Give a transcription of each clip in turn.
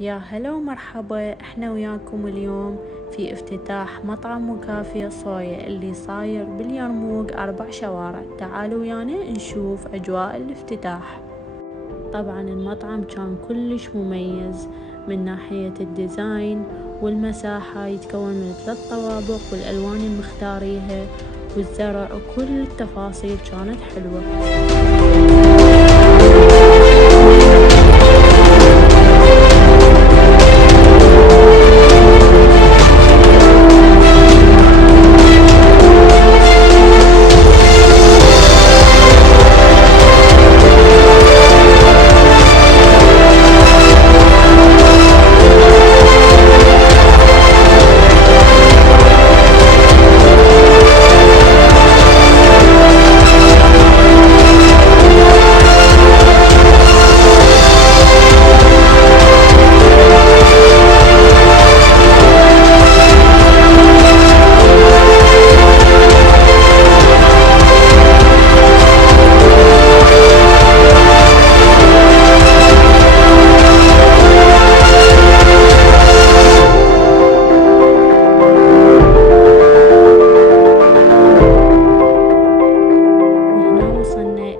يا هلا ومرحبا، احنا وياكم اليوم في افتتاح مطعم وكافيه صويا اللي صاير باليرموك 4 شوارع. تعالوا ويانا نشوف اجواء الافتتاح. طبعا المطعم كان كلش مميز من ناحية الديزاين والمساحة، يتكون من 3 طوابق والالوان المختاريها والزرع وكل التفاصيل كانت حلوة.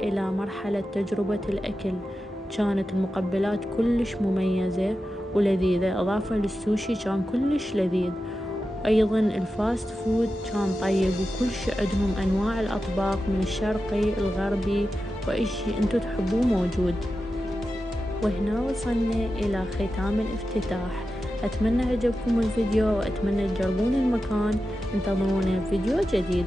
إلى مرحلة تجربة الأكل، كانت المقبلات كلش مميزة ولذيذة، إضافة للسوشي كان كلش لذيذ. أيضا الفاست فود كان طيب وكل شي عندهم أنواع الأطباق من الشرقي الغربي وأي شي انتو تحبوه موجود. وهنا وصلنا إلى ختام الافتتاح. أتمنى عجبكم الفيديو وأتمنى تجربون المكان. انتظرونا فيديو جديد.